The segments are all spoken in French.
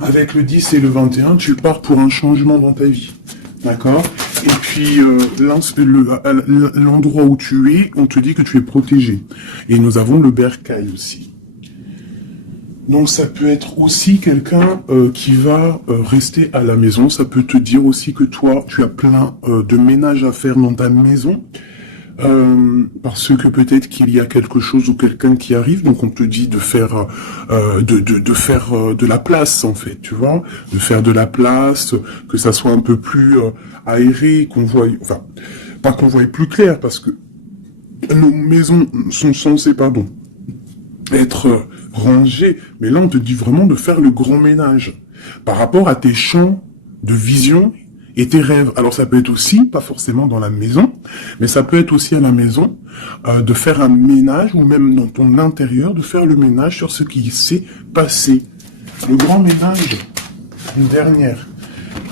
avec le 10 et le 21, tu pars pour un changement dans ta vie. D'accord? Et puis, l'endroit où tu es, on te dit que tu es protégé. Et nous avons le bercail aussi. Donc, ça peut être aussi quelqu'un qui va rester à la maison. Ça peut te dire aussi que toi, tu as plein de ménage à faire dans ta maison. Parce que peut-être qu'il y a quelque chose ou quelqu'un qui arrive, donc on te dit de faire de la place en fait, tu vois, de faire de la place, que ça soit un peu plus aéré, qu'on voit, enfin, pas qu'on voie plus clair, parce que nos maisons sont censées, être rangées, mais là on te dit vraiment de faire le grand ménage par rapport à tes champs de vision et tes rêves. Alors ça peut être aussi, pas forcément dans la maison, mais ça peut être aussi à la maison, de faire un ménage, ou même dans ton intérieur, de faire le ménage sur ce qui s'est passé. Le grand ménage, une dernière.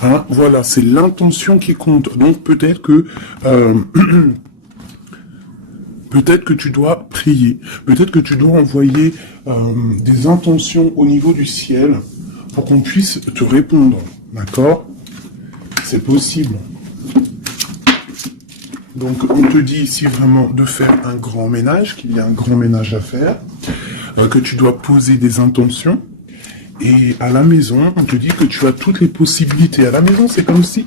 Hein, voilà, c'est l'intention qui compte. Donc peut-être que peut-être que tu dois prier, peut-être que tu dois envoyer des intentions au niveau du ciel pour qu'on puisse te répondre. D'accord ? C'est possible. Donc, on te dit ici vraiment de faire un grand ménage, qu'il y a un grand ménage à faire, que tu dois poser des intentions. Et à la maison, on te dit que tu as toutes les possibilités. À la maison, c'est comme si,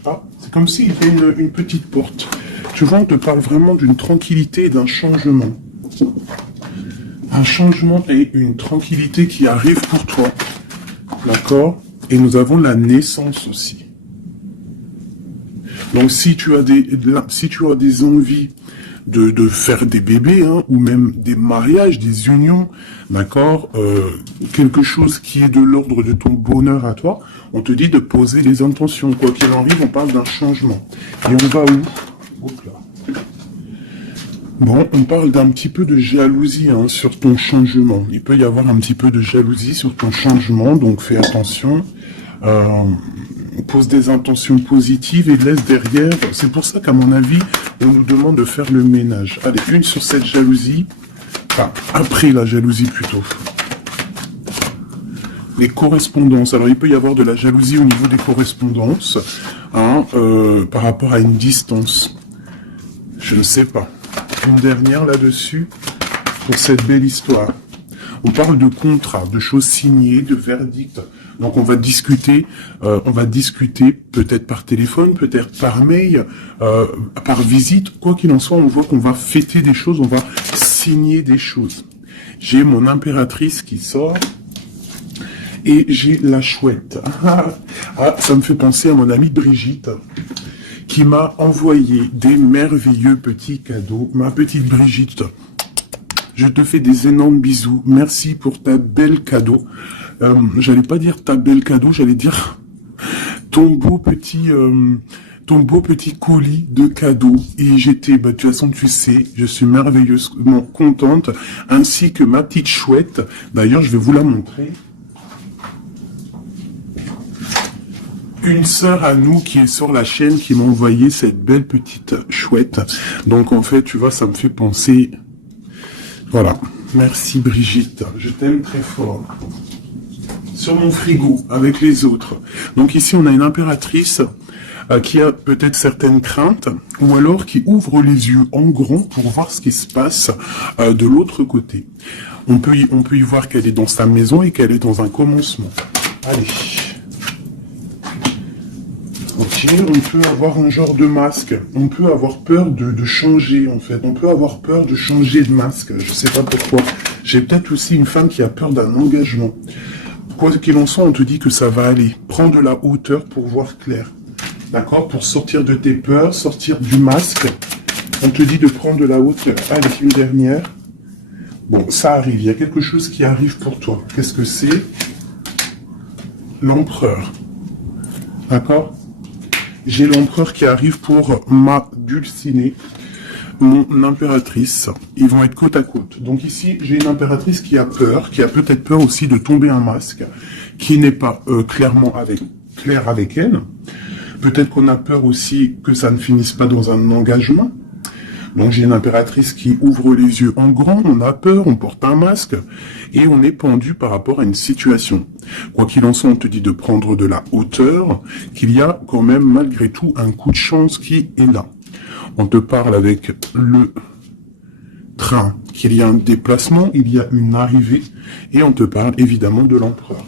il y a une petite porte. Tu vois, on te parle vraiment d'une tranquillité et d'un changement. Un changement et une tranquillité qui arrive pour toi. D'accord ? Et nous avons la naissance aussi. Donc si tu as des envies de faire des bébés, hein, ou même des mariages, des unions, d'accord, quelque chose qui est de l'ordre de ton bonheur à toi, on te dit de poser les intentions. Quoi qu'il en arrive, on parle d'un changement. Et on va où? Hop là. Bon, on parle d'un petit peu de jalousie hein, sur ton changement. Il peut y avoir un petit peu de jalousie sur ton changement, donc fais attention. Pose des intentions positives et laisse derrière. C'est pour ça qu'à mon avis, on nous demande de faire le ménage. Allez, une sur cette jalousie. Enfin, après la jalousie plutôt. Les correspondances. Alors, il peut y avoir de la jalousie au niveau des correspondances, hein, par rapport à une distance. Je ne sais pas. Une dernière là-dessus, pour cette belle histoire. On parle de contrat, de choses signées, de verdicts. Donc on va discuter peut-être par téléphone, peut-être par mail, par visite. Quoi qu'il en soit, on voit qu'on va fêter des choses, on va signer des choses. J'ai mon impératrice qui sort et j'ai la chouette. Ça me fait penser à mon amie Brigitte qui m'a envoyé des merveilleux petits cadeaux. Ma petite Brigitte, je te fais des énormes bisous. Merci pour ta belle cadeau. J'allais pas dire ta belle cadeau, j'allais dire ton beau petit colis de cadeaux. Et j'étais, de toute façon, tu sais, je suis merveilleusement contente, ainsi que ma petite chouette. D'ailleurs, je vais vous la montrer. Une sœur à nous qui est sur la chaîne qui m'a envoyé cette belle petite chouette. Donc, en fait, tu vois, ça me fait penser... Voilà. Merci Brigitte. Je t'aime très fort. Sur mon frigo, avec les autres. Donc ici, on a une impératrice qui a peut-être certaines craintes, ou alors qui ouvre les yeux en grand pour voir ce qui se passe de l'autre côté. On peut y voir qu'elle est dans sa maison et qu'elle est dans un commencement. Allez. Ok, on peut avoir un genre de masque. On peut avoir peur de changer, en fait. On peut avoir peur de changer de masque. Je sais pas pourquoi. J'ai peut-être aussi une femme qui a peur d'un engagement. Quoi qu'il en soit, on te dit que ça va aller. Prends de la hauteur pour voir clair. D'accord? Pour sortir de tes peurs, sortir du masque. On te dit de prendre de la hauteur. Allez, une dernière. Bon, ça arrive. Il y a quelque chose qui arrive pour toi. Qu'est-ce que c'est? L'empereur. D'accord? J'ai l'empereur qui arrive pour ma dulcinée. Mon impératrice, ils vont être côte à côte. Donc ici, j'ai une impératrice qui a peur, qui a peut-être peur aussi de tomber un masque, qui n'est pas clairement clair avec elle. Peut-être qu'on a peur aussi que ça ne finisse pas dans un engagement. Donc j'ai une impératrice qui ouvre les yeux en grand, on a peur, on porte un masque, et on est pendu par rapport à une situation. Quoi qu'il en soit, on te dit de prendre de la hauteur, qu'il y a quand même malgré tout un coup de chance qui est là. On te parle avec le train, qu'il y a un déplacement, il y a une arrivée, et on te parle évidemment de l'empereur.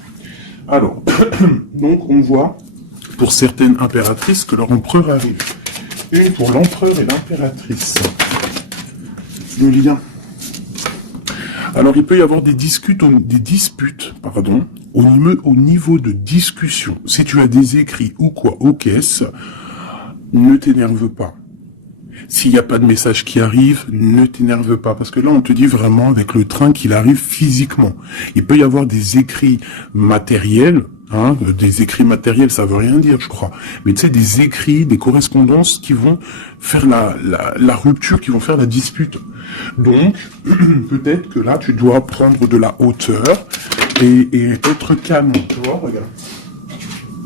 Alors, donc on voit pour certaines impératrices que leur empereur arrive. Une pour l'empereur et l'impératrice. Le lien. Alors il peut y avoir des disputes, au niveau de discussion. Si tu as des écrits ou quoi aux caisses, ne t'énerve pas. S'il n'y a pas de message qui arrive, ne t'énerve pas. Parce que là, on te dit vraiment avec le train qu'il arrive physiquement. Il peut y avoir des écrits matériels. Hein, des écrits matériels, ça veut rien dire, je crois. Mais tu sais, des écrits, des correspondances qui vont faire la rupture, qui vont faire la dispute. Donc, peut-être que là, tu dois prendre de la hauteur et être calme. Tu vois, regarde.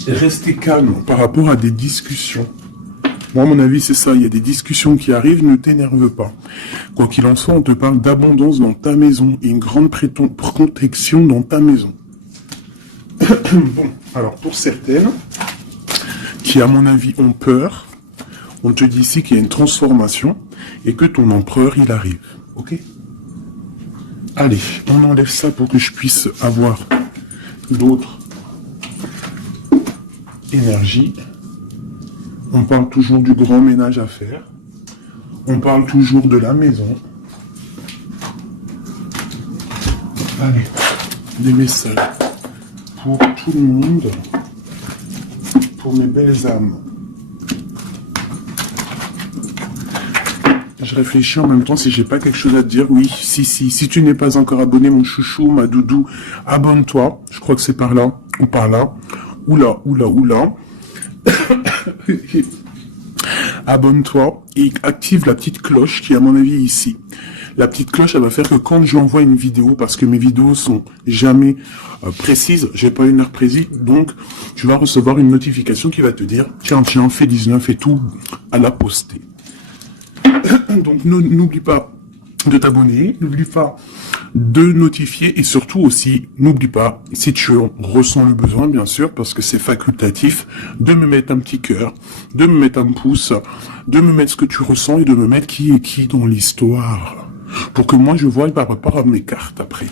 Et rester calme par rapport à des discussions. Moi, à mon avis, c'est ça. Il y a des discussions qui arrivent, ne t'énerve pas. Quoi qu'il en soit, on te parle d'abondance dans ta maison et une grande protection dans ta maison. Bon, alors pour certaines, qui à mon avis ont peur, on te dit ici qu'il y a une transformation et que ton empereur, il arrive. Ok? Allez, on enlève ça pour que je puisse avoir d'autres énergies. On parle toujours du grand ménage à faire. On parle toujours de la maison. Allez, des messages pour tout le monde, pour mes belles âmes. Je réfléchis en même temps si j'ai pas quelque chose à te dire. Oui, si tu n'es pas encore abonné, mon chouchou, ma doudou, abonne-toi. Je crois que c'est par là, ou par là. Oula. Abonne-toi et active la petite cloche qui est à mon avis ici. La petite cloche, elle va faire que quand j'envoie une vidéo, parce que mes vidéos sont jamais précises, j'ai pas une heure précise, donc tu vas recevoir une notification qui va te dire tiens, fais 19 et tout, à la poster. Donc n'oublie pas de t'abonner, n'oublie pas de notifier et surtout aussi, n'oublie pas, si tu ressens le besoin, bien sûr, parce que c'est facultatif, de me mettre un petit cœur, de me mettre un pouce, de me mettre ce que tu ressens et de me mettre qui est qui dans l'histoire. Pour que moi je voie par rapport à mes cartes après.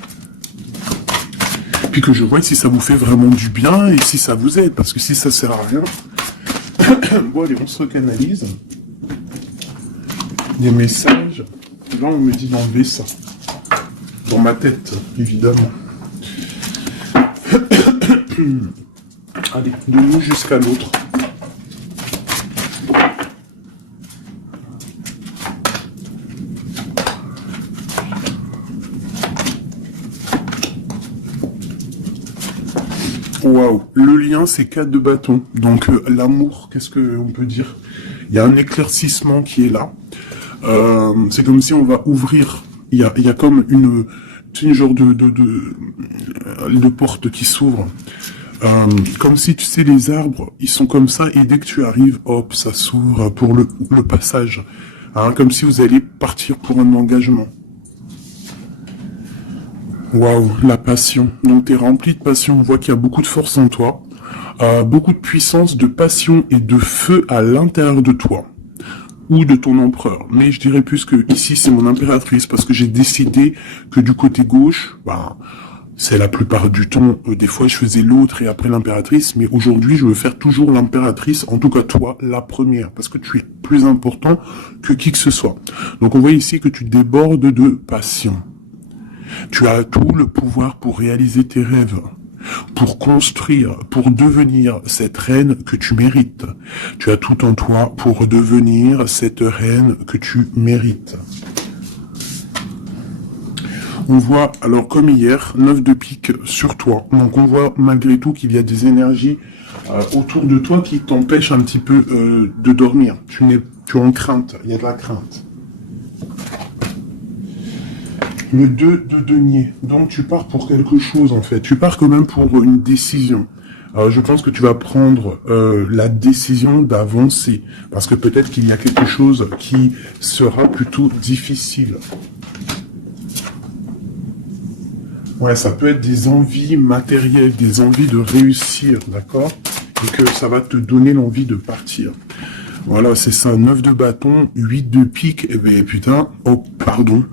Puis que je vois si ça vous fait vraiment du bien et si ça vous aide, parce que si ça sert à rien... Bon allez, on se recanalise. Des messages. Là on me dit d'enlever ça. Dans ma tête, évidemment. Allez, de nous jusqu'à l'autre. Waouh, le lien c'est 4 de bâton. Donc l'amour, qu'est-ce qu'on peut dire? Il y a un éclaircissement qui est là. C'est comme si on va ouvrir. Il y a comme une genre de porte qui s'ouvre. Comme si, tu sais, les arbres, ils sont comme ça, et dès que tu arrives, hop, ça s'ouvre pour le passage. Hein, comme si vous alliez partir pour un engagement. Waouh, la passion. Donc, tu es rempli de passion. On voit qu'il y a beaucoup de force en toi. Beaucoup de puissance, de passion et de feu à l'intérieur de toi. Ou de ton empereur. Mais je dirais plus que ici, c'est mon impératrice, parce que j'ai décidé que du côté gauche, c'est la plupart du temps, des fois je faisais l'autre et après l'impératrice, mais aujourd'hui je veux faire toujours l'impératrice, en tout cas toi, la première, parce que tu es plus important que qui que ce soit. Donc on voit ici que tu débordes de passion. Tu as tout le pouvoir pour réaliser tes rêves, pour construire, pour devenir cette reine que tu mérites. Tu as tout en toi pour devenir cette reine que tu mérites. On voit, alors comme hier, 9 de pique sur toi. Donc on voit malgré tout qu'il y a des énergies autour de toi qui t'empêchent un petit peu de dormir. Tu es en crainte, il y a de la crainte. Le 2 de denier. Donc tu pars pour quelque chose en fait. Tu pars quand même pour une décision. je pense que tu vas prendre la décision d'avancer. Parce que peut-être qu'il y a quelque chose qui sera plutôt difficile. Ouais, ça peut être des envies matérielles, des envies de réussir, d'accord? Et que ça va te donner l'envie de partir. Voilà, c'est ça, 9 de bâton, 8 de pique, et ben putain, oh, pardon,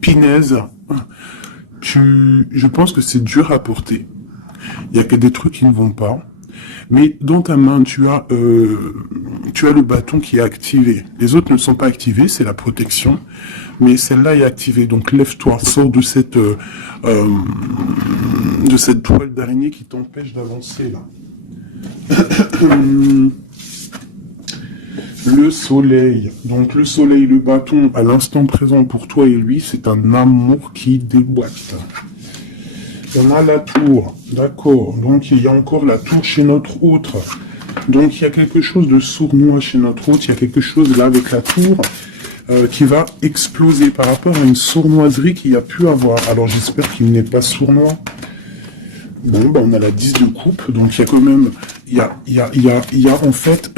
Pinaise, je pense que c'est dur à porter. Il y a que des trucs qui ne vont pas. Mais dans ta main, tu as le bâton qui est activé. Les autres ne sont pas activés, c'est la protection. Mais celle-là est activée. Donc lève-toi, sors de cette toile d'araignée qui t'empêche d'avancer là. Le soleil. Donc le soleil, le bâton, à l'instant présent pour toi et lui, c'est un amour qui déboîte. On a la tour, d'accord. Donc il y a encore la tour chez notre autre. Donc il y a quelque chose de sournois chez notre autre. Il y a quelque chose là avec la tour qui va exploser par rapport à une sournoiserie qu'il y a pu avoir. Alors j'espère qu'il n'est pas sournois. Bon, ben on a la 10 de coupe, donc il y a quand même, il y a en fait,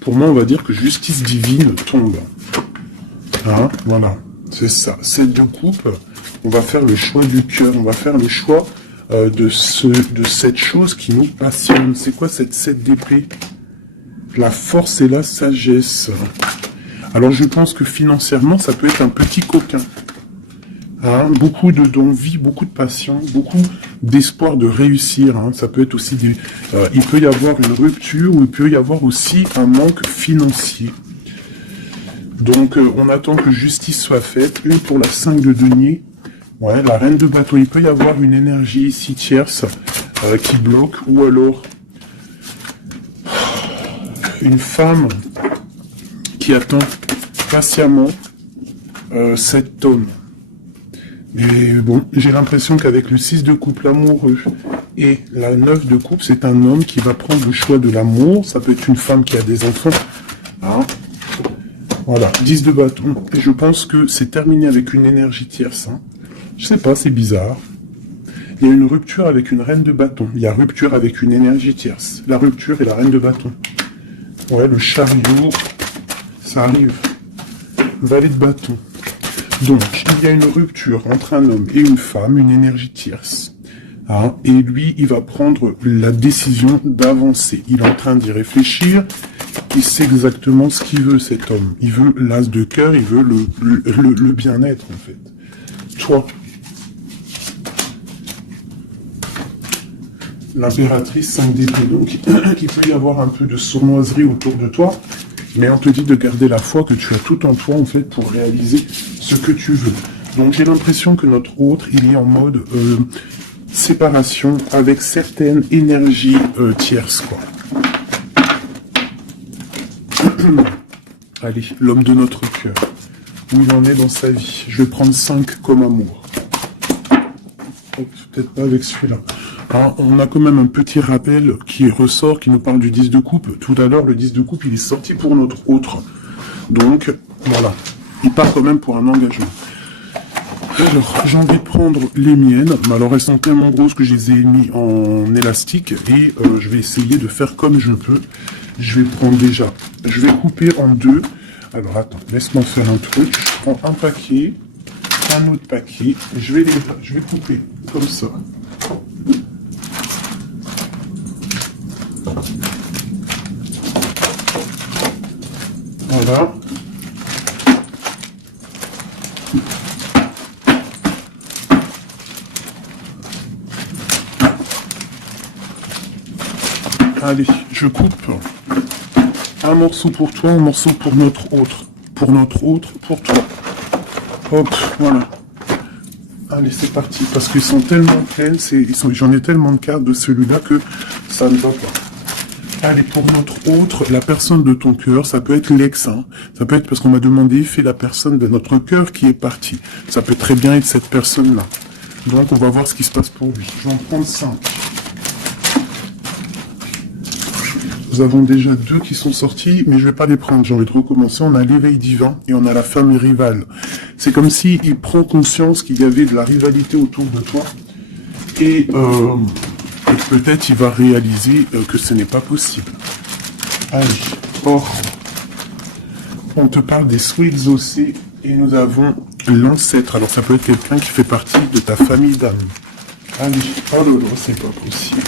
pour moi on va dire que justice divine tombe. Hein, voilà, c'est ça. 7 de coupe, on va faire le choix du cœur, on va faire le choix de cette chose qui nous passionne. C'est quoi cette 7 d'épée? La force et la sagesse. Alors je pense que financièrement ça peut être un petit coquin. Hein, beaucoup d'envie, beaucoup de passion, beaucoup d'espoir de réussir. Hein. Ça peut être aussi il peut y avoir une rupture ou il peut y avoir aussi un manque financier. Donc on attend que justice soit faite. Une pour la 5 de denier. Ouais, la reine de bateau. Il peut y avoir une énergie ici tierce qui bloque, ou alors une femme qui attend patiemment cet homme. Et bon, j'ai l'impression qu'avec le 6 de coupe, l'amoureux, et la 9 de coupe, c'est un homme qui va prendre le choix de l'amour. Ça peut être une femme qui a des enfants. Hein, voilà, 10 de bâton. Et je pense que c'est terminé avec une énergie tierce. Hein. Je sais pas, c'est bizarre. Il y a une rupture avec une reine de bâton. Il y a rupture avec une énergie tierce. La rupture et la reine de bâton. Ouais, le chariot, ça arrive. Valet de bâton. Donc, il y a une rupture entre un homme et une femme, une énergie tierce. Hein, et lui, il va prendre la décision d'avancer. Il est en train d'y réfléchir. Il sait exactement ce qu'il veut, cet homme. Il veut l'as de cœur, il veut le bien-être, en fait. Toi, l'impératrice 5 d'épée, donc il peut y avoir un peu de sournoiserie autour de toi, mais on te dit de garder la foi que tu as tout en toi, en fait, pour réaliser ce que tu veux. Donc j'ai l'impression que notre autre, il est en mode séparation avec certaines énergies tierces, quoi. Allez, l'homme de notre cœur. Où il en est dans sa vie. Je vais prendre 5 comme amour. Peut-être pas avec celui-là. Alors, on a quand même un petit rappel qui ressort, qui nous parle du 10 de coupe. Tout à l'heure, le 10 de coupe, il est sorti pour notre autre. Donc, voilà. Il part quand même pour un engagement. Alors, j'ai envie de prendre les miennes. Mais alors, elles sont tellement grosses que je les ai mis en élastique. Et je vais essayer de faire comme je peux. Je vais prendre déjà... Je vais couper en deux. Alors, attends, laisse-moi faire un truc. Je prends un paquet, un autre paquet. Et je vais couper comme ça. Voilà. Allez, je coupe un morceau pour toi, un morceau pour notre autre. Pour notre autre, pour toi. Hop, voilà. Allez, c'est parti. Parce qu'ils sont tellement pleines, j'en ai tellement de cartes de celui-là que ça ne va pas. Allez, pour notre autre, la personne de ton cœur, ça peut être l'ex. Hein. Ça peut être parce qu'on m'a demandé, fais la personne de notre cœur qui est partie. Ça peut très bien être cette personne-là. Donc, on va voir ce qui se passe pour lui. Je vais en prendre 5. Nous avons déjà 2 qui sont sortis, mais je vais pas les prendre. J'ai envie de recommencer. On a l'éveil divin et on a la femme rivale. C'est comme si il prend conscience qu'il y avait de la rivalité autour de toi. Et peut-être il va réaliser que ce n'est pas possible. Allez, or, on te parle des souhaits exaucés et nous avons l'ancêtre. Alors ça peut être quelqu'un qui fait partie de ta famille d'âme. Allez, oh là là, c'est pas possible.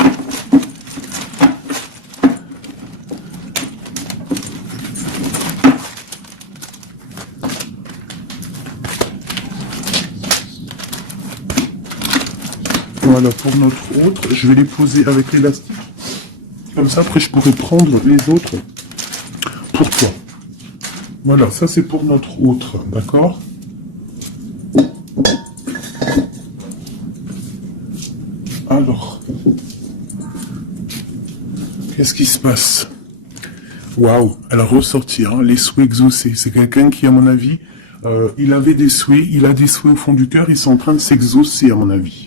Voilà, pour notre autre, je vais les poser avec l'élastique. Comme ça, après, je pourrai prendre les autres pour toi. Voilà, ça c'est pour notre autre, d'accord? Alors, qu'est-ce qui se passe? Waouh, elle a ressorti, hein, les souhaits exaucés. C'est quelqu'un qui, à mon avis, il avait des souhaits, il a des souhaits au fond du cœur, ils sont en train de s'exaucer, à mon avis.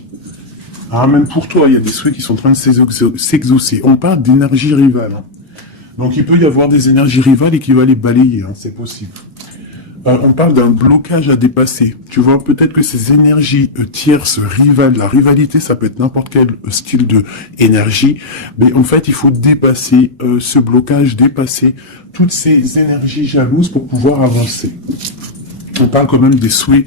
Ah, même pour toi, il y a des souhaits qui sont en train de s'exaucer. On parle d'énergie rivale. Hein. Donc il peut y avoir des énergies rivales et qui va les balayer, hein, c'est possible. On parle d'un blocage à dépasser. Tu vois, peut-être que ces énergies tierces, rivales, la rivalité, ça peut être n'importe quel style de énergie, mais en fait, il faut dépasser ce blocage, dépasser toutes ces énergies jalouses pour pouvoir avancer. On parle quand même des souhaits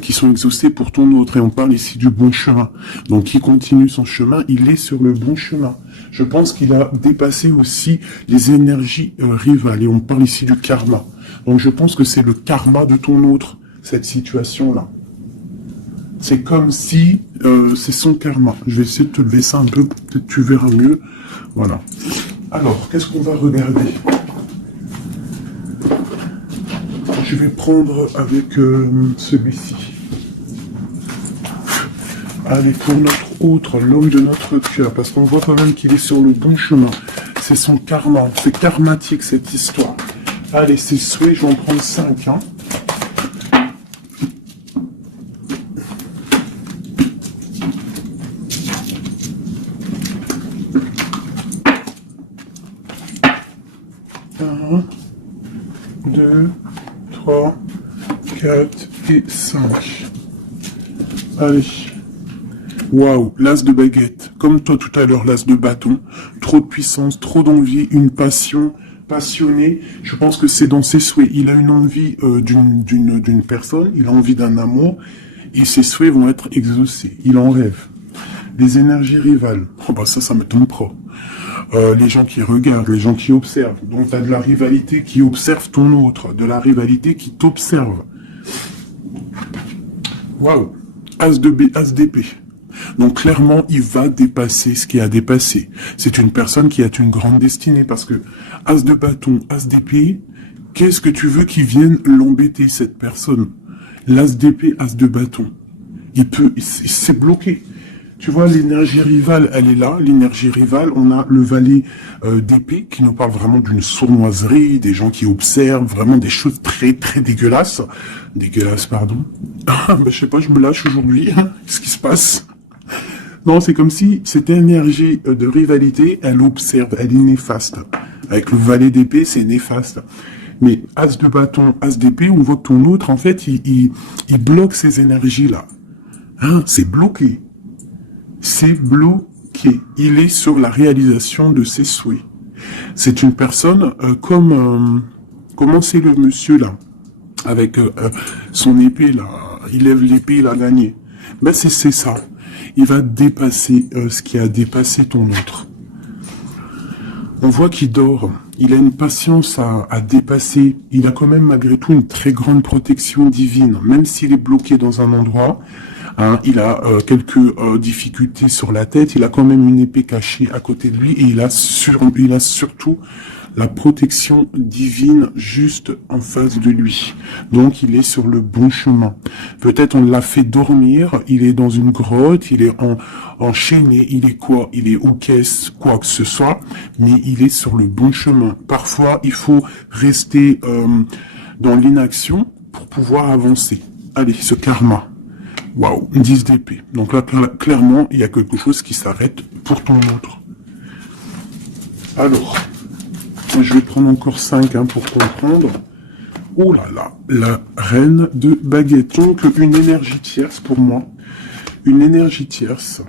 qui sont exaucés pour ton autre, et on parle ici du bon chemin. Donc, il continue son chemin, il est sur le bon chemin. Je pense qu'il a dépassé aussi les énergies rivales, et on parle ici du karma. Donc, je pense que c'est le karma de ton autre, cette situation-là. C'est comme si c'est son karma. Je vais essayer de te lever ça un peu, peut-être tu verras mieux. Voilà. Alors, qu'est-ce qu'on va regarder ? Je vais prendre avec celui-ci. Allez, pour notre autre, l'homme de notre cœur, parce qu'on voit quand même qu'il est sur le bon chemin. C'est son karma, c'est karmatique cette histoire. Allez, c'est souhait, je vais en prendre 5. Hein. Un, 2, 3, 4 et 5. Allez. Waouh, l'as de baguette. Comme toi tout à l'heure, l'as de bâton. Trop de puissance, trop d'envie, une passion, passionné. Je pense que c'est dans ses souhaits. Il a une envie d'une personne, il a envie d'un amour, et ses souhaits vont être exaucés. Il en rêve. Les énergies rivales. Oh bah ça me tombe pas. Les gens qui regardent, les gens qui observent. Donc tu as de la rivalité qui observe ton autre, de la rivalité qui t'observe. Waouh, as d'épée. Donc clairement, il va dépasser ce qui a dépassé. C'est une personne qui a une grande destinée, parce que as de bâton, as d'épée, qu'est-ce que tu veux qu'il vienne l'embêter, cette personne? L'as d'épée, as de bâton. C'est bloqué. Tu vois, l'énergie rivale, elle est là. L'énergie rivale, on a le valet d'épée qui nous parle vraiment d'une sournoiserie, des gens qui observent vraiment des choses très, très dégueulasses. Dégueulasses, pardon. Ah, bah, je sais pas, je me lâche aujourd'hui. Qu'est-ce qui se passe? Non, c'est comme si cette énergie de rivalité, elle observe, elle est néfaste. Avec le valet d'épée, c'est néfaste. Mais as de bâton, as d'épée, on voit que ton autre, en fait, il bloque ces énergies-là. Hein, c'est bloqué. C'est bloqué. Il est sur la réalisation de ses souhaits. C'est une personne comment c'est le monsieur là, avec son épée là, il lève l'épée, il a gagné. Ben c'est ça. Il va dépasser ce qui a dépassé ton autre. On voit qu'il dort. Il a une patience à dépasser. Il a quand même malgré tout une très grande protection divine, même s'il est bloqué dans un endroit. Hein, il a quelques difficultés sur la tête, il a quand même une épée cachée à côté de lui, et il a surtout la protection divine juste en face de lui. Donc il est sur le bon chemin. Peut-être on l'a fait dormir, il est dans une grotte, il est enchaîné, il est quoi? Il est aux caisses, quoi que ce soit, mais il est sur le bon chemin. Parfois, il faut rester dans l'inaction pour pouvoir avancer. Allez, ce karma. Waouh, 10 d'épée. Donc là, clairement, il y a quelque chose qui s'arrête pour ton autre. Alors, je vais prendre encore 5 pour comprendre. Oh là là, la reine de baguette. Donc, une énergie tierce pour moi. Une énergie tierce.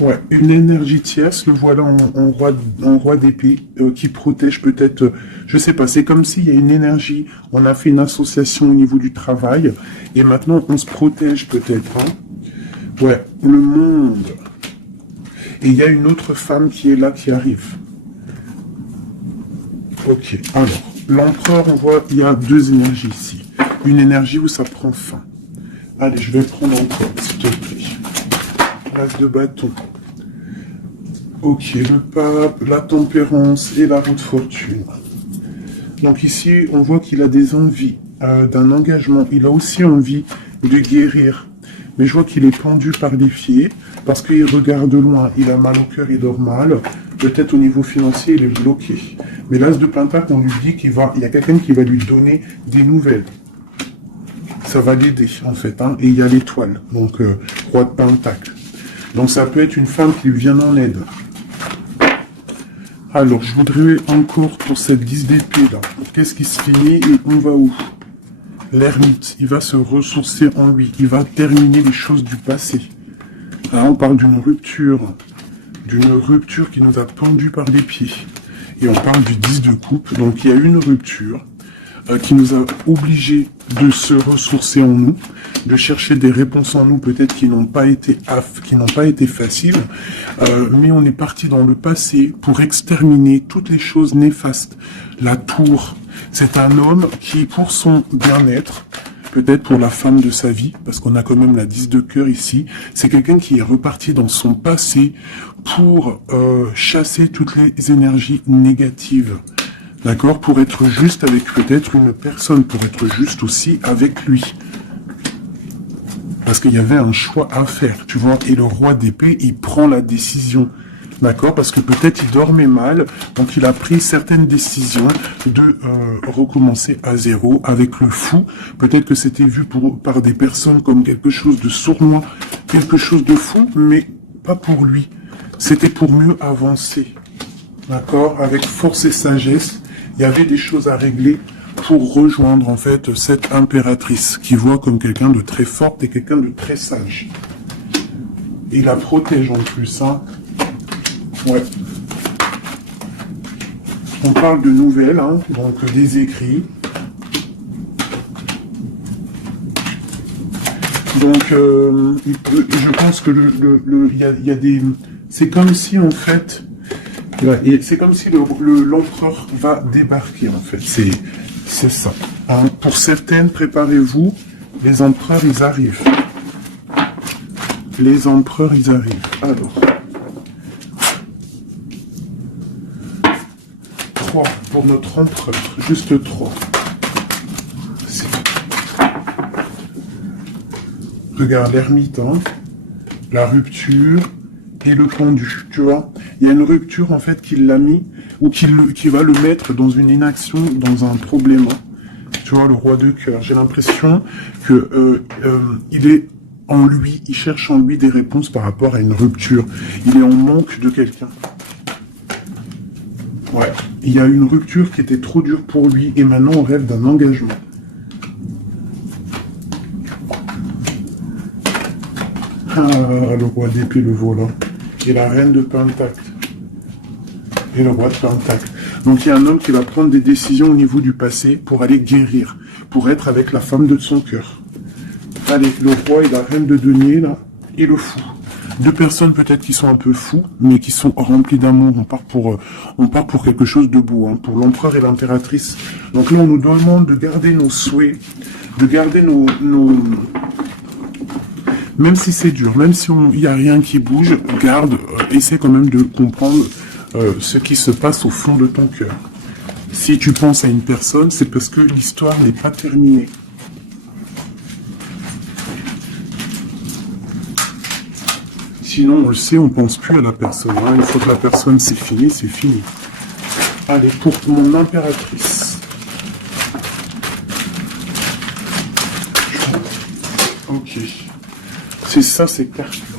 Ouais, une énergie tierce, le voilà en roi d'épée, qui protège peut-être, je sais pas, c'est comme s'il y a une énergie, on a fait une association au niveau du travail, et maintenant on se protège peut-être, hein. Ouais, le monde. Et il y a une autre femme qui est là, qui arrive. Ok, alors, l'empereur, on voit, il y a deux énergies ici. Une énergie où ça prend fin. Allez, je vais prendre encore, s'il te plaît. L'as de bâton. Ok, le pape, la tempérance et la roue de fortune. Donc ici, on voit qu'il a des envies d'un engagement. Il a aussi envie de guérir. Mais je vois qu'il est pendu par les pieds parce qu'il regarde loin. Il a mal au cœur, il dort mal. Peut-être au niveau financier, il est bloqué. Mais l'as de pentacle, on lui dit il y a quelqu'un qui va lui donner des nouvelles. Ça va l'aider, en fait, hein. Et il y a l'étoile, donc roi de pentacle. Donc ça peut être une femme qui lui vient en aide. Alors, je voudrais encore pour cette 10 d'épée là. Qu'est-ce qui se finit et on va où? L'ermite, il va se ressourcer en lui. Il va terminer les choses du passé. Là, on parle d'une rupture qui nous a pendus par les pieds. Et on parle du 10 de coupe. Donc, il y a une rupture qui nous a obligés de se ressourcer en nous, de chercher des réponses en nous, peut-être qui n'ont pas été faciles, mais on est parti dans le passé pour exterminer toutes les choses néfastes. La tour, c'est un homme qui, pour son bien-être, peut-être pour la femme de sa vie, parce qu'on a quand même la 10 de cœur ici, c'est quelqu'un qui est reparti dans son passé pour chasser toutes les énergies négatives. D'accord? Pour être juste avec peut-être une personne, pour être juste aussi avec lui. Parce qu'il y avait un choix à faire, tu vois. Et le roi d'épée, il prend la décision. D'accord? Parce que peut-être il dormait mal, donc il a pris certaines décisions de recommencer à zéro avec le fou. Peut-être que c'était vu par des personnes comme quelque chose de sournois, quelque chose de fou, mais pas pour lui. C'était pour mieux avancer. D'accord? Avec force et sagesse. Il y avait des choses à régler pour rejoindre en fait cette impératrice qui voit comme quelqu'un de très forte et quelqu'un de très sage. Et la protège en plus, hein. Ouais. On parle de nouvelles, hein, donc des écrits. Donc, je pense que il y a des... C'est comme si en fait... Ouais, c'est comme si l'empereur va débarquer, en fait. C'est ça. Hein, pour certaines, préparez-vous, les empereurs, ils arrivent. Les empereurs, ils arrivent. Alors. 3 pour notre empereur. Juste 3. Regarde, l'ermite, hein, la rupture et le pendu, tu vois. Il y a une rupture, en fait, qui l'a mis, ou qui va le mettre dans une inaction, dans un problème. Tu vois, le roi de cœur. J'ai l'impression que il est en lui, il cherche en lui des réponses par rapport à une rupture. Il est en manque de quelqu'un. Ouais. Il y a une rupture qui était trop dure pour lui, et maintenant on rêve d'un engagement. Ah, le roi d'épée, le volant. Et la reine de pentacle. Et le roi de pentacle. Donc il y a un homme qui va prendre des décisions au niveau du passé pour aller guérir, pour être avec la femme de son cœur. Allez, le roi et la reine de denier, là, et le fou. Deux personnes peut-être qui sont un peu fous, mais qui sont remplies d'amour. On part pour quelque chose de beau, hein, pour l'empereur et l'impératrice. Donc là, on nous demande de garder nos souhaits, de garder nos... Même si c'est dur, même si il n'y a rien qui bouge, garde, essaie quand même de comprendre ce qui se passe au fond de ton cœur. Si tu penses à une personne, c'est parce que l'histoire n'est pas terminée. Sinon, on le sait, on pense plus à la personne. Hein. Une fois que la personne, c'est fini, c'est fini. Allez, pour mon impératrice. Ok. C'est ça, ces cartes-là.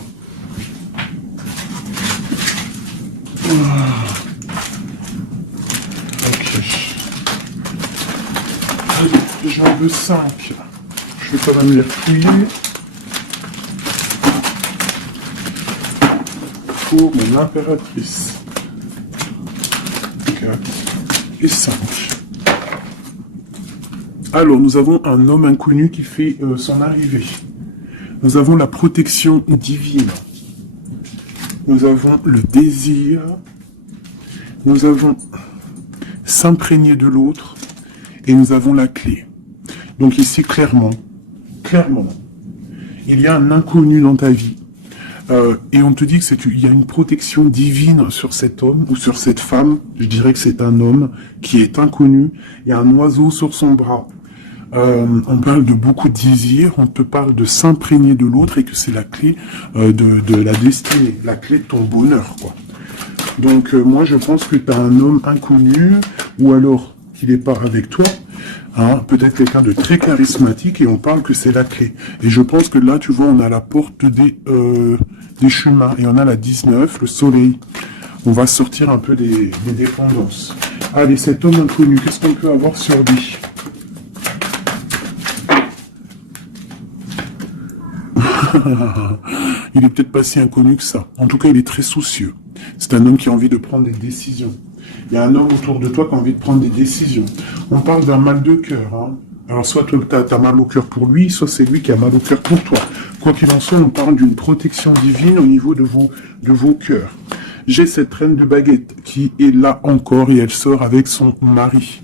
Ok. Allez, je vais le 5. Je vais quand même les refouiller. Pour mon impératrice. 4 et 5. Alors, nous avons un homme inconnu qui fait son arrivée. Nous avons la protection divine. Nous avons le désir. Nous avons s'imprégner de l'autre. Et nous avons la clé. Donc ici, clairement, il y a un inconnu dans ta vie. Et on te dit qu'il y a une protection divine sur cet homme ou sur cette femme. Je dirais que c'est un homme qui est inconnu. Il y a un oiseau sur son bras. On parle de beaucoup de désirs. On te parle de s'imprégner de l'autre et que c'est la clé de la destinée, la clé de ton bonheur, quoi. Donc moi, je pense que tu as un homme inconnu ou alors qu'il n'est pas avec toi. Hein, peut-être quelqu'un de très charismatique et on parle que c'est la clé. Et je pense que là, tu vois, on a la porte des chemins et on a la 19, le soleil. On va sortir un peu des dépendances. Allez, cet homme inconnu, qu'est-ce qu'on peut avoir sur lui? Il est peut-être pas si inconnu que ça. En tout cas, il est très soucieux. C'est un homme qui a envie de prendre des décisions. Il y a un homme autour de toi qui a envie de prendre des décisions. On parle d'un mal de cœur. Hein. Alors, soit tu as mal au cœur pour lui, soit c'est lui qui a mal au cœur pour toi. Quoi qu'il en soit, on parle d'une protection divine au niveau de vos cœurs. J'ai cette reine de baguette qui est là encore et elle sort avec son mari.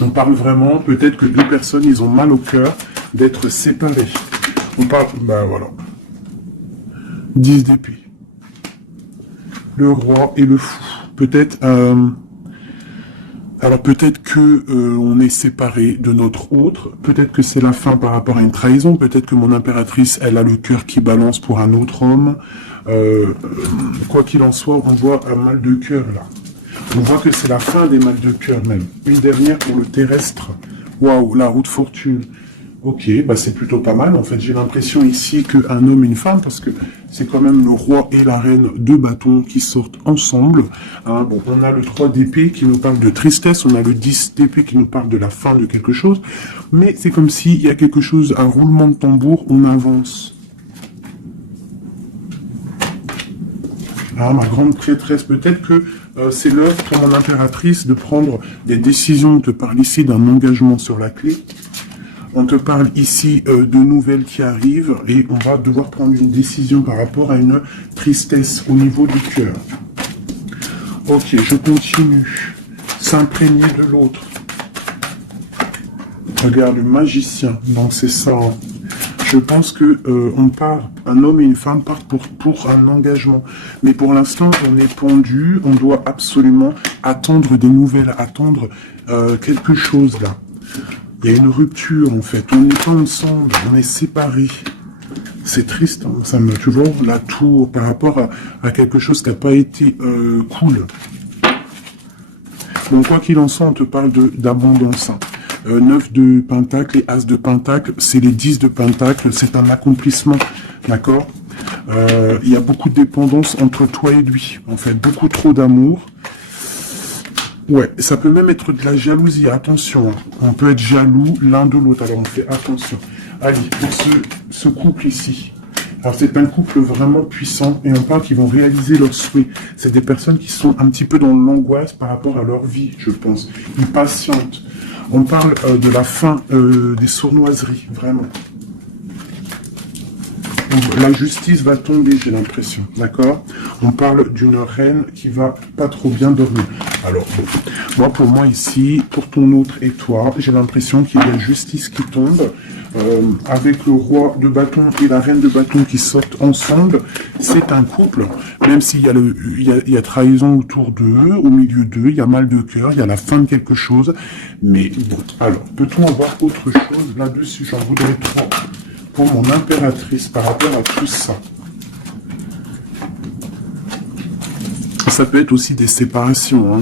On parle vraiment, peut-être que deux personnes, ils ont mal au cœur d'être séparés. On parle, ben voilà. 10 d'épée. Le roi et le fou. Peut-être, alors peut-être que on est séparé de notre autre. Peut-être que c'est la fin par rapport à une trahison. Peut-être que mon impératrice, elle a le cœur qui balance pour un autre homme. Quoi qu'il en soit, on voit un mal de cœur là. On voit que c'est la fin des mal de cœur même. Une dernière pour le terrestre. Waouh, la route fortune. Ok, bah c'est plutôt pas mal. En fait, j'ai l'impression ici qu'un homme et une femme, parce que c'est quand même le roi et la reine, deux bâtons qui sortent ensemble. Hein, bon, on a le 3 d'épée qui nous parle de tristesse, on a le 10 d'épée qui nous parle de la fin de quelque chose. Mais c'est comme s'il y a quelque chose, un roulement de tambour, on avance. Ah, ma grande prêtresse, peut-être que c'est l'heure pour mon impératrice de prendre des décisions. On te parle ici d'un engagement sur la clé. On te parle ici de nouvelles qui arrivent et on va devoir prendre une décision par rapport à une tristesse au niveau du cœur. Ok, je continue. S'imprégner de l'autre. Regarde, le magicien. Donc c'est ça. Hein. Je pense que on part, un homme et une femme partent pour un engagement. Mais pour l'instant, on est pendu. On doit absolument attendre des nouvelles, attendre quelque chose là. Il y a une rupture, en fait. On n'est pas ensemble, on est séparés. C'est triste, hein. Ça me, tu vois, la tour par rapport à quelque chose qui n'a pas été cool. Donc, quoi qu'il en soit, on te parle d'abondance. Hein. 9 de pentacle et as de pentacle, c'est les 10 de pentacle, c'est un accomplissement, d'accord. Il y a beaucoup de dépendance entre toi et lui, en fait, beaucoup trop d'amour. Ouais, ça peut même être de la jalousie, attention. Hein. On peut être jaloux l'un de l'autre, alors on fait attention. Allez, pour ce couple ici. Alors c'est un couple vraiment puissant et on parle qu'ils vont réaliser leurs souhaits. C'est des personnes qui sont un petit peu dans l'angoisse par rapport à leur vie, je pense. Ils patientent. On parle de la fin des sournoiseries, vraiment. La justice va tomber, j'ai l'impression, d'accord. On parle d'une reine qui va pas trop bien dormir. Alors, bon, moi, pour moi ici, pour ton autre et toi, j'ai l'impression qu'il y a la justice qui tombe, avec le roi de bâton et la reine de bâton qui sortent ensemble. C'est un couple, même s'il y a il y a trahison autour d'eux, au milieu d'eux, il y a mal de cœur, il y a la fin de quelque chose. Mais bon, alors, peut-on avoir autre chose là-dessus? J'en voudrais trop. Pour mon impératrice par rapport à tout ça. Ça peut être aussi des séparations. Hein,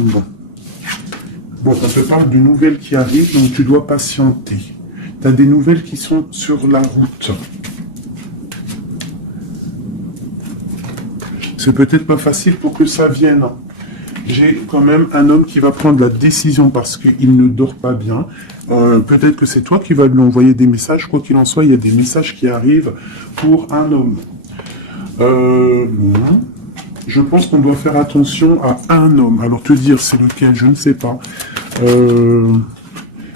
bon, on te parle de nouvelles qui arrivent, donc tu dois patienter. Tu as des nouvelles qui sont sur la route. C'est peut-être pas facile pour que ça vienne. J'ai quand même un homme qui va prendre la décision parce qu'il ne dort pas bien. Peut-être que c'est toi qui vas lui envoyer des messages. Quoi qu'il en soit, il y a des messages qui arrivent pour un homme. Non. Je pense qu'on doit faire attention à un homme. Alors te dire c'est lequel, je ne sais pas.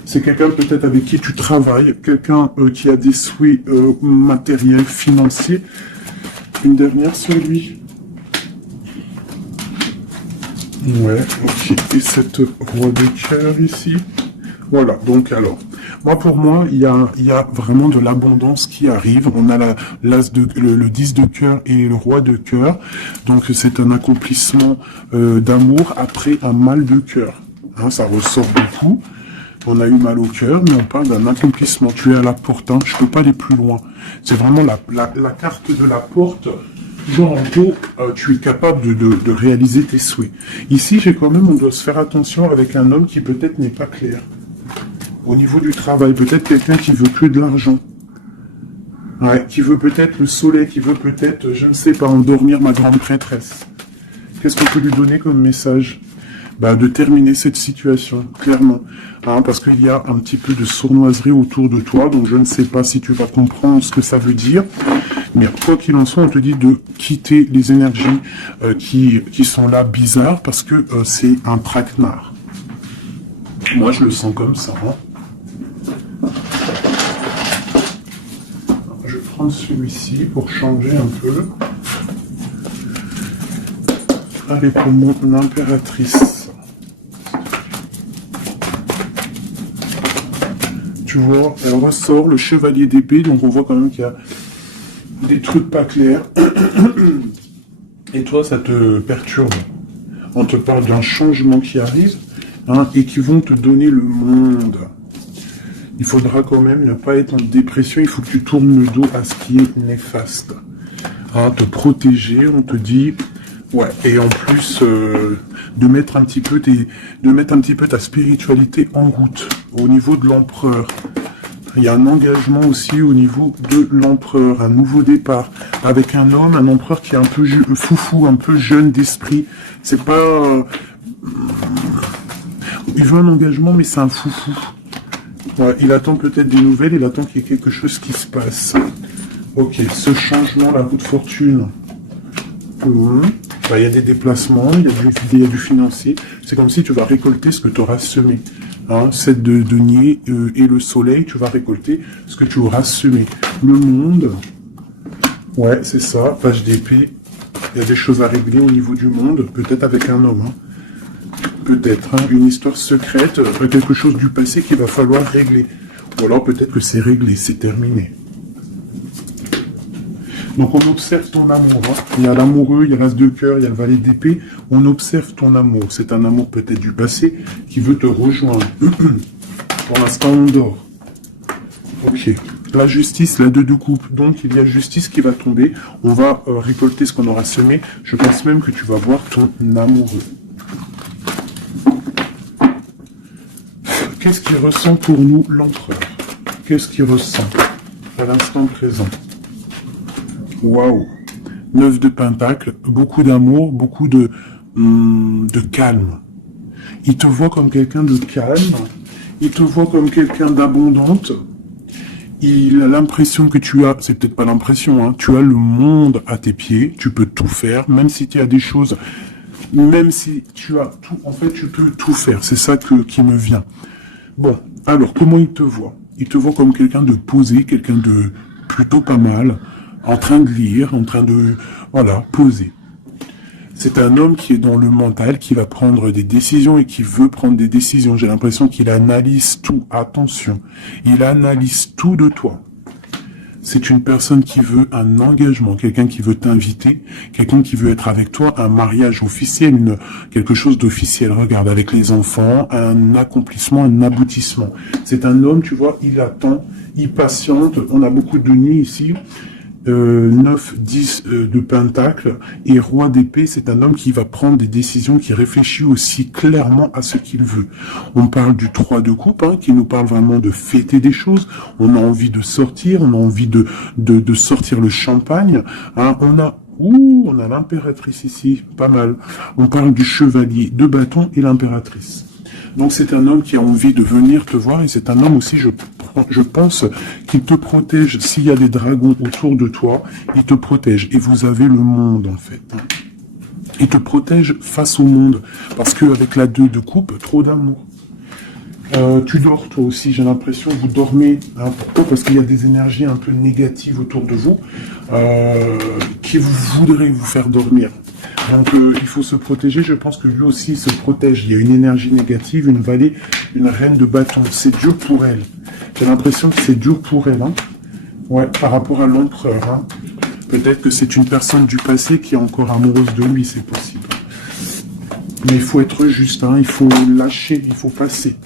C'est quelqu'un peut-être avec qui tu travailles, quelqu'un qui a des souhaits matériels, financiers. Une dernière sur lui. Ouais, ok. Et cette roi de cœur ici. Voilà, donc alors, pour moi, il y a vraiment de l'abondance qui arrive. On a le 10 de cœur et le roi de cœur. Donc c'est un accomplissement d'amour après un mal de cœur. Hein, ça ressort beaucoup. On a eu mal au cœur, mais on parle d'un accomplissement. Tu es à la porte, hein, je peux pas aller plus loin. C'est vraiment la carte de la porte. Genre, en gros, tu es capable de réaliser tes souhaits. Ici, on doit se faire attention avec un homme qui peut-être n'est pas clair. Au niveau du travail, peut-être quelqu'un qui veut que de l'argent. Ouais, qui veut peut-être le soleil, qui veut peut-être, je ne sais pas, endormir ma grande prêtresse. Qu'est-ce qu'on peut lui donner comme message? De terminer cette situation, clairement. Hein, parce qu'il y a un petit peu de sournoiserie autour de toi, donc je ne sais pas si tu vas comprendre ce que ça veut dire. Mais quoi qu'il en soit, on te dit de quitter les énergies qui sont là bizarres, parce que c'est un traquenard. Moi, je le sens comme ça. Hein. Je vais prendre celui-ci pour changer un peu. Allez, pour mon impératrice. Tu vois, elle ressort le chevalier d'épée, donc on voit quand même qu'il y a des trucs pas clairs. Et toi, ça te perturbe. On te parle d'un changement qui arrive, hein, et qui vont te donner le monde. Il faudra quand même ne pas être en dépression, il faut que tu tournes le dos à ce qui est néfaste. Hein, te protéger, on te dit... Ouais, et en plus de mettre un petit peu ta spiritualité en route au niveau de l'empereur. Il y a un engagement aussi au niveau de l'empereur, un nouveau départ avec un homme, un empereur qui est un peu foufou, un peu jeune d'esprit. C'est pas, il veut un engagement, mais c'est un foufou. Ouais, il attend peut-être des nouvelles, il attend qu'il y ait quelque chose qui se passe. Ok, ce changement, la roue de fortune. Il y a des déplacements, il y a du financier. C'est comme si tu vas récolter ce que tu auras semé. Hein, 7 de denier et le soleil, tu vas récolter ce que tu auras semé. Le monde, ouais, c'est ça, page d'épée. Il y a des choses à régler au niveau du monde, peut-être avec un homme. Hein. Peut-être, hein, une histoire secrète, quelque chose du passé qu'il va falloir régler. Ou alors peut-être que c'est réglé, c'est terminé. Donc on observe ton amour. Hein. Il y a l'amoureux, il y a l'as de cœur, il y a le valet d'épée. On observe ton amour. C'est un amour peut-être du passé qui veut te rejoindre. Pour l'instant, on dort. Ok. La justice, la 2 de coupe. Donc il y a justice qui va tomber. On va récolter ce qu'on aura semé. Je pense même que tu vas voir ton amoureux. Qu'est-ce qu'il ressent pour nous, l'empereur? Qu'est-ce qu'il ressent à l'instant présent? Waouh, 9 de pentacles, beaucoup d'amour, beaucoup de calme. Il te voit comme quelqu'un de calme, il te voit comme quelqu'un d'abondante. Il a l'impression que tu as, c'est peut-être pas l'impression, hein, tu as le monde à tes pieds, tu peux tout faire, même si tu as des choses, même si tu as tout, en fait tu peux tout faire, c'est ça qui me vient. Bon, alors comment il te voit? Il te voit comme quelqu'un de posé, quelqu'un de plutôt pas mal, en train de lire, en train de, voilà, poser. C'est un homme qui est dans le mental, qui va prendre des décisions et qui veut prendre des décisions. J'ai l'impression qu'il analyse tout. Attention, il analyse tout de toi. C'est une personne qui veut un engagement, quelqu'un qui veut t'inviter, quelqu'un qui veut être avec toi, un mariage officiel, quelque chose d'officiel. Regarde, avec les enfants, un accomplissement, un aboutissement. C'est un homme, tu vois, il attend, il patiente. On a beaucoup de nids ici. 9, 10 de pentacle et roi d'épée, c'est un homme qui va prendre des décisions, qui réfléchit aussi clairement à ce qu'il veut. On parle du 3 de coupe, hein, qui nous parle vraiment de fêter des choses. On a envie de sortir, on a envie de sortir le champagne. Hein, on a l'impératrice ici, pas mal. On parle du chevalier de bâton et l'impératrice. Donc c'est un homme qui a envie de venir te voir et c'est un homme aussi, je pense, qu'il te protège. S'il y a des dragons autour de toi, il te protège. Et vous avez le monde en fait. Il te protège face au monde. Parce qu'avec la 2 de coupe, trop d'amour. Tu dors toi aussi, j'ai l'impression, vous dormez. Hein, pourquoi? Parce qu'il y a des énergies un peu négatives autour de vous qui voudraient vous faire dormir. Donc il faut se protéger, je pense que lui aussi il se protège. Il y a une énergie négative, une vallée, une reine de bâton. C'est dur pour elle. J'ai l'impression que c'est dur pour elle. Hein. Ouais, par rapport à l'empereur. Hein. Peut-être que c'est une personne du passé qui est encore amoureuse de lui, c'est possible. Mais il faut être juste, hein, il faut lâcher, il faut passer.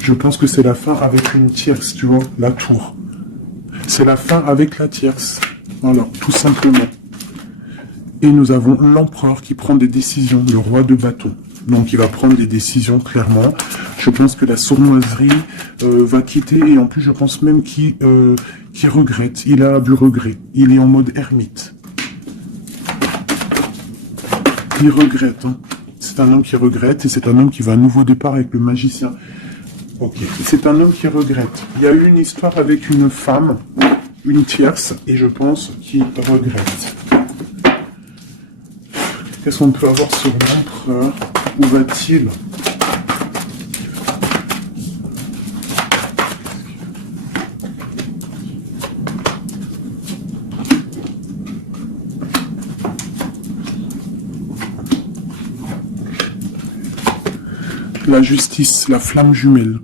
Je pense que c'est la fin avec une tierce, tu vois, la tour. C'est la fin avec la tierce. Voilà, tout simplement. Et nous avons l'empereur qui prend des décisions, le roi de bâton. Donc il va prendre des décisions clairement. Je pense que la sournoiserie va quitter et en plus je pense même qu'il regrette. Il a du regret. Il est en mode ermite. Il regrette. Hein. C'est un homme qui regrette et c'est un homme qui va à nouveau départ avec le magicien. Ok. C'est un homme qui regrette. Il y a eu une histoire avec une femme, une tierce, et je pense qu'il regrette. Qu'est-ce qu'on peut avoir sur l'empereur? Où va-t-il? La justice, la flamme jumelle.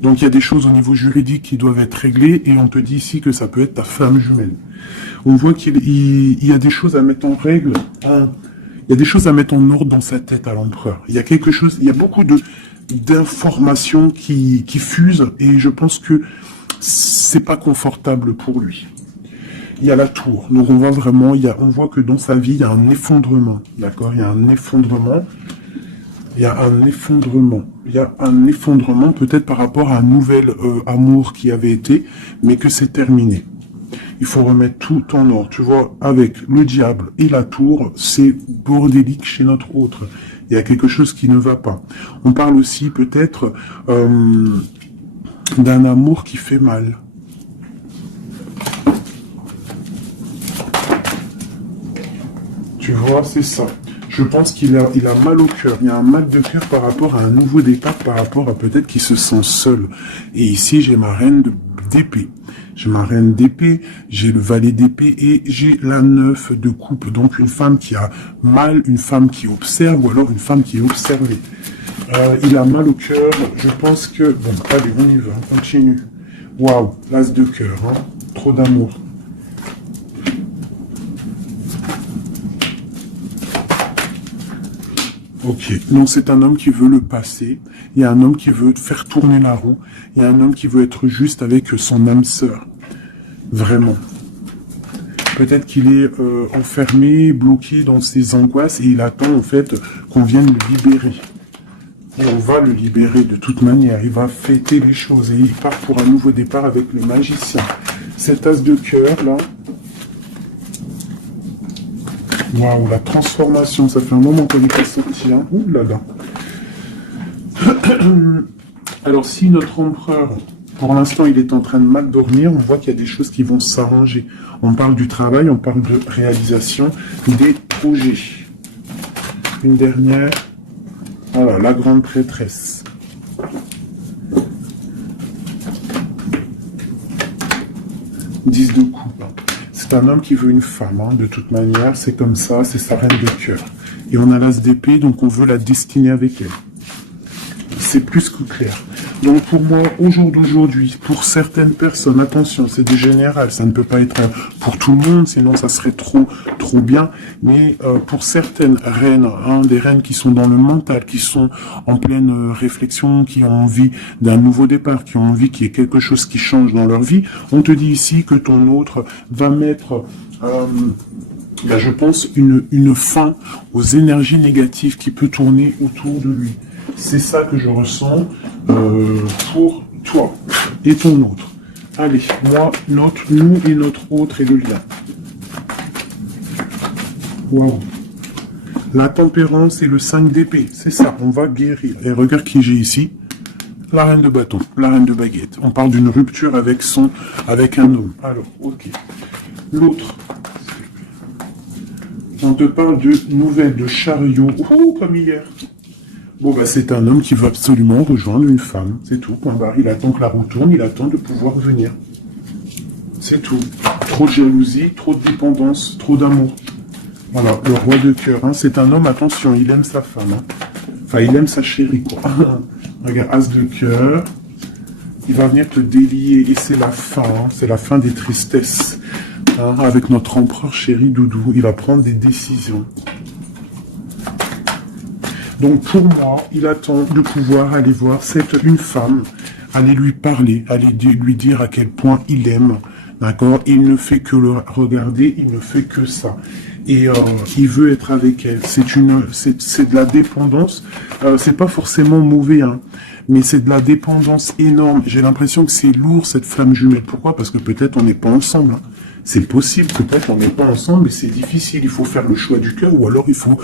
Donc il y a des choses au niveau juridique qui doivent être réglées et on te dit ici que ça peut être ta flamme jumelle. On voit qu'il y a des choses à mettre en règle, il y a des choses à mettre en ordre dans sa tête à l'empereur. Il y a quelque chose, il y a beaucoup d'informations qui fusent et je pense que c'est pas confortable pour lui. Il y a la tour, donc on voit vraiment, on voit que dans sa vie il y a un effondrement, d'accord? Il y a un effondrement. Il y a un effondrement. Il y a un effondrement peut-être par rapport à un nouvel amour qui avait été, mais que c'est terminé. Il faut remettre tout en ordre. Tu vois, avec le diable et la tour, c'est bordélique chez notre autre. Il y a quelque chose qui ne va pas. On parle aussi peut-être d'un amour qui fait mal. Tu vois, c'est ça. Je pense qu'il a mal au cœur. Il y a un mal de cœur par rapport à un nouveau départ, par rapport à peut-être qu'il se sent seul. Et ici, j'ai ma reine d'épée. J'ai ma reine d'épée, j'ai le valet d'épée et j'ai la 9 de coupe. Donc une femme qui a mal, une femme qui observe ou alors une femme qui est observée. Il a mal au cœur. Je pense que... Bon, allez, on y va, on continue. Waouh, l'as de cœur, hein. Trop d'amour. Ok, donc c'est un homme qui veut le passé, il y a un homme qui veut faire tourner la roue, il y a un homme qui veut être juste avec son âme sœur. Vraiment. Peut-être qu'il est enfermé, bloqué dans ses angoisses et il attend en fait qu'on vienne le libérer. Et on va le libérer de toute manière, il va fêter les choses et il part pour un nouveau départ avec le magicien. Cet as de cœur là... Waouh, la transformation, ça fait un moment qu'on n'est pas sorti, hein. Ouh là là. Alors, si notre empereur, pour l'instant, il est en train de mal dormir, on voit qu'il y a des choses qui vont s'arranger. On parle du travail, on parle de réalisation, des projets. Une dernière. Voilà, la grande prêtresse. Dix de coupe. C'est un homme qui veut une femme, hein, de toute manière, c'est comme ça, c'est sa reine de cœur. Et on a l'as d'épée, donc on veut la destiner avec elle. C'est plus que clair. Donc pour moi, au jour d'aujourd'hui, pour certaines personnes, attention, c'est du général, ça ne peut pas être pour tout le monde, sinon ça serait trop bien, mais pour certaines reines, hein, des reines qui sont dans le mental, qui sont en pleine réflexion, qui ont envie d'un nouveau départ, qui ont envie qu'il y ait quelque chose qui change dans leur vie, on te dit ici que ton autre va mettre... je pense une fin aux énergies négatives qui peut tourner autour de lui. C'est ça que je ressens pour toi et ton autre. Allez, moi, nous et notre autre et le lien. Waouh. La tempérance et le 5 d'épée, c'est ça, on va guérir. Et regarde qui j'ai ici. La reine de bâton, la reine de baguette. On parle d'une rupture avec avec un homme. Alors, ok. L'autre, on te parle de nouvelles de chariot. Ouh, comme hier. Bon, bah, c'est un homme qui veut absolument rejoindre une femme. C'est tout, point barre. Il attend que la roue tourne, il attend de pouvoir venir. C'est tout. Trop de jalousie, trop de dépendance, trop d'amour. Voilà, le roi de cœur. Hein. C'est un homme, attention, il aime sa femme. Hein. Enfin, il aime sa chérie, quoi. Regarde, as de cœur. Il va venir te délier et c'est la fin. Hein. C'est la fin des tristesses. Hein. Avec notre empereur chéri Doudou. Il va prendre des décisions. Donc, pour moi, il attend de pouvoir aller voir une femme, aller lui parler, aller lui dire à quel point il aime. D'accord? Il ne fait que le regarder, il ne fait que ça. Et il veut être avec elle. C'est de la dépendance. C'est pas forcément mauvais, hein, mais c'est de la dépendance énorme. J'ai l'impression que c'est lourd cette flamme jumelle. Pourquoi? Parce que peut-être on n'est pas ensemble. Hein. C'est possible, peut-être on n'est pas ensemble, et c'est difficile. Il faut faire le choix du cœur, ou alors il faut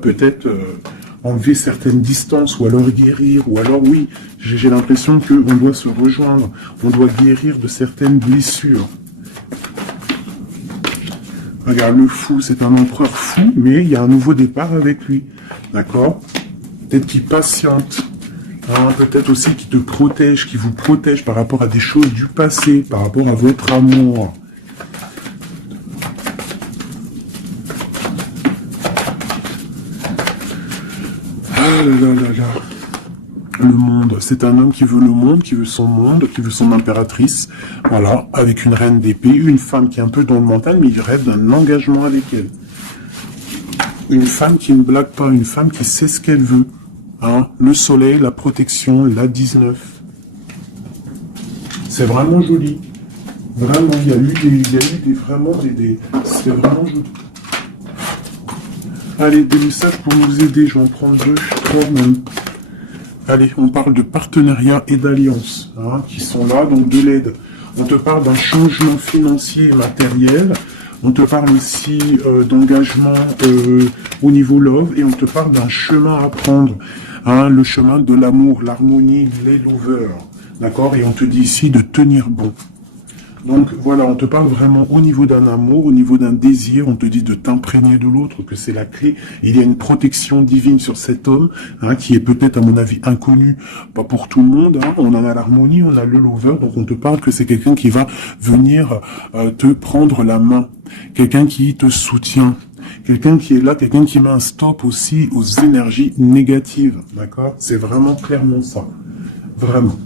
peut-être enlever certaines distances, ou alors guérir, ou alors oui, j'ai l'impression qu'on doit se rejoindre, on doit guérir de certaines blessures. Regarde, le fou, c'est un empereur fou, mais il y a un nouveau départ avec lui. D'accord? Peut-être qu'il patiente. Hein, peut-être aussi qu'il te protège, qu'il vous protège par rapport à des choses du passé, par rapport à votre amour. Ah là là là là. Le monde, c'est un homme qui veut le monde, qui veut son impératrice, voilà, avec une reine d'épée, une femme qui est un peu dans le mental, mais il rêve d'un engagement avec elle. Une femme qui ne blague pas, une femme qui sait ce qu'elle veut. Hein, le soleil, la protection, la 19. C'est vraiment joli. Vraiment, il y a eu vraiment des c'est vraiment joli. Allez, des messages pour nous aider, je vais en prendre 2, 3 même. Allez, on parle de partenariat et d'alliance, hein, qui sont là, donc de l'aide. On te parle d'un changement financier et matériel. On te parle aussi d'engagement au niveau love. Et on te parle d'un chemin à prendre. Hein, le chemin de l'amour, l'harmonie, les lovers. D'accord? Et on te dit ici de tenir bon. Donc voilà, on te parle vraiment au niveau d'un amour, au niveau d'un désir, on te dit de t'imprégner de l'autre, que c'est la clé. Il y a une protection divine sur cet homme, hein, qui est peut-être à mon avis inconnu, pas pour tout le monde. Hein. On en a l'harmonie, on a le lover, donc on te parle que c'est quelqu'un qui va venir te prendre la main, quelqu'un qui te soutient. Quelqu'un qui est là, quelqu'un qui met un stop aussi aux énergies négatives, d'accord? C'est vraiment clairement ça, vraiment.